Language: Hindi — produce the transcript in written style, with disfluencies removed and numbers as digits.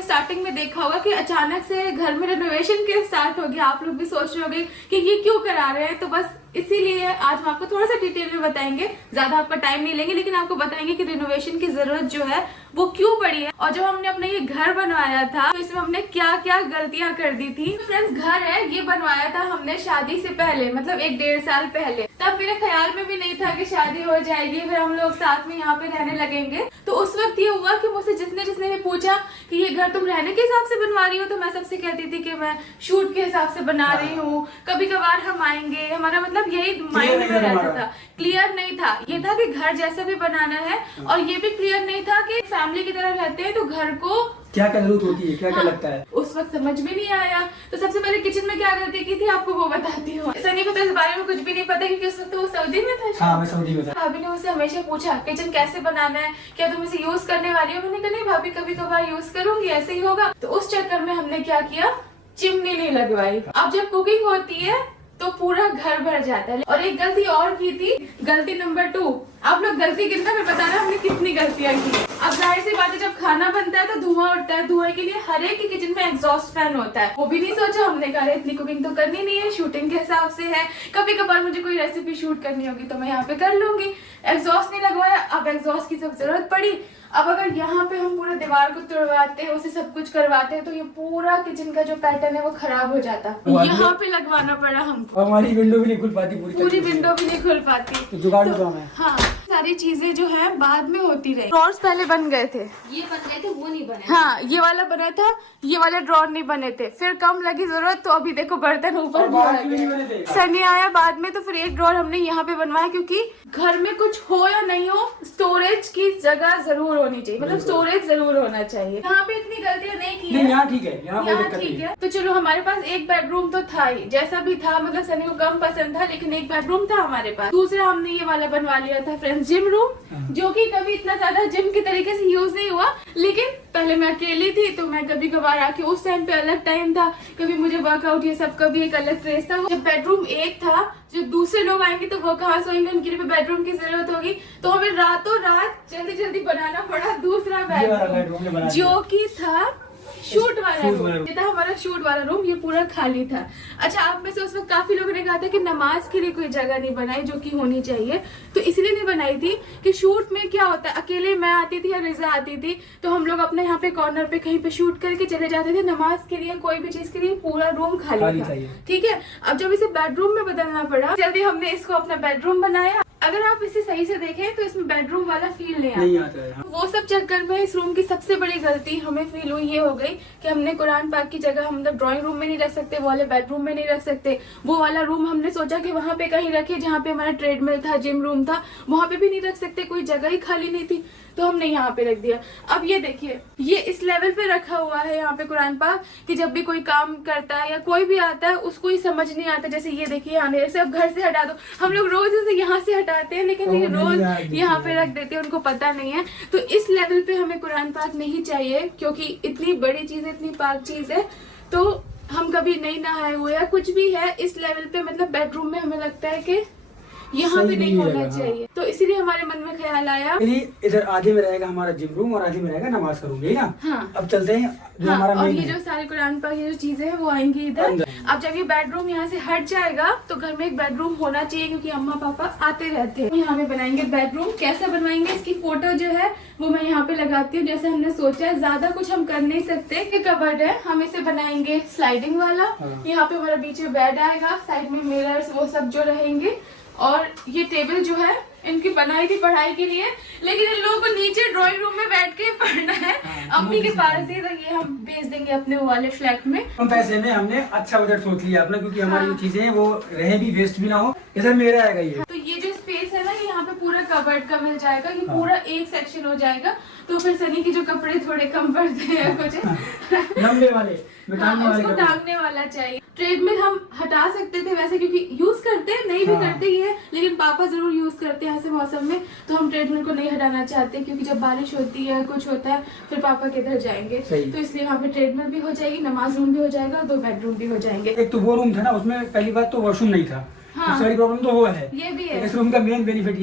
स्टार्टिंग में देखा होगा कि अचानक से घर में रेनोवेशन के स्टार्ट हो गया। आप लोग भी सोच रहे होंगे कि ये क्यों करा रहे हैं, तो बस इसीलिए आज हम आपको थोड़ा सा डिटेल में बताएंगे। ज्यादा आपका टाइम नहीं लेंगे, लेकिन आपको बताएंगे कि रिनोवेशन की जरूरत जो है वो क्यों पड़ी है, और जब हमने अपना ये घर बनवाया था तो इसमें हमने क्या क्या गलतियां कर दी थी। फ्रेंड्स, घर है ये बनवाया था हमने शादी से पहले, मतलब 1-1.5 साल पहले। तब मेरे ख्याल में भी नहीं था कि शादी हो जाएगी, फिर हम लोग साथ में यहाँ पे रहने लगेंगे। तो उस वक्त ये हुआ कि मुझसे जिसने भी पूछा कि ये घर तुम रहने के हिसाब से बनवा रही हो, तो मैं सबसे कहती थी कि मैं शूट के हिसाब से बना रही हूँ, कभी कभार हम आएंगे। हमारा मतलब यही माइंड में रहता था, क्लियर नहीं था। ये था कि घर जैसा भी बनाना है, और ये भी क्लियर नहीं था कि फैमिली की तरह रहते हैं तो घर को क्या क्या जरूरत होती है, क्या क्या लगता है। उस वक्त समझ में नहीं आया। तो सबसे पहले किचन में क्या गलती की थी आपको वो बताती हूँ। सनी को तो इस बारे में कुछ भी नहीं पता, क्योंकि उस वक्त वो सऊदी में था। हाँ, मैं सऊदी में था। भाभी ने मुझसे हमेशा पूछा किचन कैसे बनाना है, क्या तुम इसे यूज करने वाली हो। मैंने कहा नहीं भाभी, कभी कभार यूज करूंगी, ऐसे ही होगा। तो उस चक्कर में हमने क्या किया, चिमनी नहीं लगवाई। अब जब कुकिंग होती है तो पूरा घर भर जाता है। और एक गलती और की थी, गलती नंबर 2। आप लोग गलती गिनना, मैं बता रहा हमने कितनी गलतियां की। अब जाहिर सी बात है, जब खाना बनता है तो धुआं उठता है। धुएं के लिए हर एक की किचन में एग्जॉस्ट फैन होता है। वो भी नहीं सोचा हमने, कहा इतनी कुकिंग तो करनी नहीं है, शूटिंग के हिसाब से है, कभी कभार मुझे कोई रेसिपी शूट करनी होगी तो मैं यहाँ पे कर लूंगी। एग्जॉस्ट नहीं लगवाया। अब एग्जॉस्ट की सब जरूरत पड़ी। अब अगर यहाँ पे हम पूरा दीवार को तोड़वाते हैं, उसे सब कुछ करवाते हैं, तो ये पूरा किचन का जो पैटर्न है वो खराब हो जाता। यहाँ पे लगवाना पड़ा हमको। हमारी विंडो भी नहीं खुल पाती, पूरी विंडो भी नहीं खुल पाती। तो जुगाड़ तो है। हाँ, सारी चीजें जो है बाद में होती रही। ड्रॉर्स पहले बन गए थे, ये बन गए थे, वो नहीं बने। हाँ, ये वाला बना था, ये वाले ड्रॉर नहीं बने थे। फिर कम लगी जरूरत तो अभी देखो बर्तन ऊपर भी। सनी आया बाद में, तो फिर एक ड्रॉर हमने यहाँ पे बनवाया, क्योंकि घर में कुछ हो या नहीं हो, स्टोरेज की जगह जरूर होनी चाहिए, मतलब स्टोरेज जरूर होना चाहिए। यहाँ पे इतनी गलतियाँ नहीं की है। यहाँ ठीक है, यहाँ ठीक है। तो चलो, हमारे पास एक बेडरूम तो था ही, जैसा भी था, मतलब सनी को कम पसंद था, लेकिन एक बेडरूम था हमारे पास। दूसरा हमने ये वाला बनवा लिया था फ्रेंड्स, जिम रूम, जो कि कभी इतना ज्यादा जिम के तरीके से यूज नहीं हुआ। लेकिन पहले मैं अकेली थी तो मैं कभी कभार आके, उस टाइम पे अलग टाइम था, कभी मुझे वर्कआउट ये सब का भी एक अलग क्रेज था। जब बेडरूम एक था, जब दूसरे लोग आएंगे तो वो कहाँ सोएंगे, उनके लिए बेडरूम की जरूरत होगी। तो हमें रातों रात जल्दी जल्दी बनाना पड़ा दूसरा बेडरूम, जो कि था शूट वाला रूम। ये था हमारा शूट वाला रूम, ये पूरा खाली था। अच्छा, आप में से उस वक्त काफी लोगों ने कहा था कि नमाज के लिए कोई जगह नहीं बनाई, जो कि होनी चाहिए। तो इसलिए नहीं बनाई थी कि शूट में क्या होता है, अकेले मैं आती थी या रिजा आती थी, तो हम लोग अपने यहाँ पे कॉर्नर पे कहीं पे शूट करके चले जाते थे। नमाज के लिए, कोई भी चीज के लिए पूरा रूम खाली था। ठीक है। अब जब इसे बेडरूम में बदलना पड़ा, जल्दी हमने इसको अपना बेडरूम बनाया। अगर आप इसे सही से देखें तो इसमें बेडरूम वाला फील नहीं आता है। वो सब चक्कर में इस रूम की सबसे बड़ी गलती हमें फील हुई, ये हो गई कि हमने कुरान पाक की जगह हम मतलब ड्राइंग रूम में नहीं रख सकते, वो वाले बेडरूम में नहीं रख सकते। वो वाला रूम हमने सोचा कि वहाँ पे कहीं रखे जहाँ पे हमारा ट्रेडमिल था, जिम रूम था, वहाँ पे भी नहीं रख सकते, कोई जगह ही खाली नहीं थी, तो हमने यहाँ पे रख दिया। अब ये देखिए, ये इस लेवल पे रखा हुआ है यहाँ पे कुरान पाक कि जब भी कोई काम करता है या कोई भी आता है उसको ही समझ नहीं आता। जैसे ये देखिए, यहाँ से अब घर से हटा दो, हम लोग रोज इसे यहाँ से हटाते हैं, लेकिन ये रोज यहाँ पे रख देते हैं, उनको पता नहीं है। तो इस लेवल पे हमें कुरान पाक नहीं चाहिए, क्योंकि इतनी बड़ी चीज है, इतनी पाक चीज है। तो हम कभी नहीं नहाए हुए या कुछ भी है इस लेवल पे, मतलब बेडरूम में हमें लगता है कि यहाँ भी नहीं होना चाहिए। तो इसीलिए हमारे मन में ख्याल आया, इधर आधे में रहेगा हमारा जिम रूम और आधे में रहेगा नमाज का रूम, यही ना। हाँ। अब चलते हैं जो हमारा और ये जो सारे कुरान पाक ये जो चीजें हैं वो आएंगी इधर। अब जब ये बेडरूम यहाँ से हट जाएगा तो घर में एक बेडरूम होना चाहिए, क्योंकि अम्मा पापा आते रहते हैं। यहाँ पे बनाएंगे बेडरूम। कैसा बनवाएंगे, इसकी फोटो जो है वो मैं यहाँ पे लगाती हूँ, जैसे हमने सोचा है। ज्यादा कुछ हम कर नहीं सकते। कबर्ड है, हम इसे बनाएंगे स्लाइडिंग वाला। यहाँ पे हमारा बीच में बेड आएगा, साइड में मिरर्स वो सब जो रहेंगे। और ये टेबल जो है इनकी बनाई थी पढ़ाई के लिए, लेकिन इन लोगों को नीचे ड्राइंग रूम में बैठ के पढ़ना है अम्मी के पास ही। तो ये हम भेज देंगे अपने वाले फ्लैट में। कम पैसे में हमने अच्छा बजट सोच लिया अपना, क्योंकि हमारी जो चीजें हैं वो रहे भी, वेस्ट भी ना हो। जैसे मेरा आएगा ये, तो ये जो स्पेस है ना, यहाँ पे पूरा कबर्ड का मिल जाएगा, ये पूरा एक सेक्शन हो जाएगा। तो फिर सनी के जो कपड़े थोड़े कम पड़ते हैं कुछ लंबे वाले, उसको टांगने वाला चाहिए। ट्रेडमिल हम हटा सकते थे वैसे, क्योंकि यूज करते हैं, नहीं भी करते ही है, लेकिन पापा जरूर यूज करते हैं ऐसे मौसम में। तो हम ट्रेडमिल को नहीं हटाना चाहते, क्योंकि जब बारिश होती है कुछ होता है फिर पापा किधर जाएंगे। तो इसलिए वहाँ पे ट्रेडमिल भी हो जाएगी, नमाज रूम भी हो जाएगा, और 2 बेडरूम भी हो जाएंगे। एक तो वो रूम था ना, उसमें पहली बात तो वॉशरूम नहीं था। हाँ, सारी प्रॉब्लम तो वो है। ये भी है। इस रूम का मेन बेनिफिट ये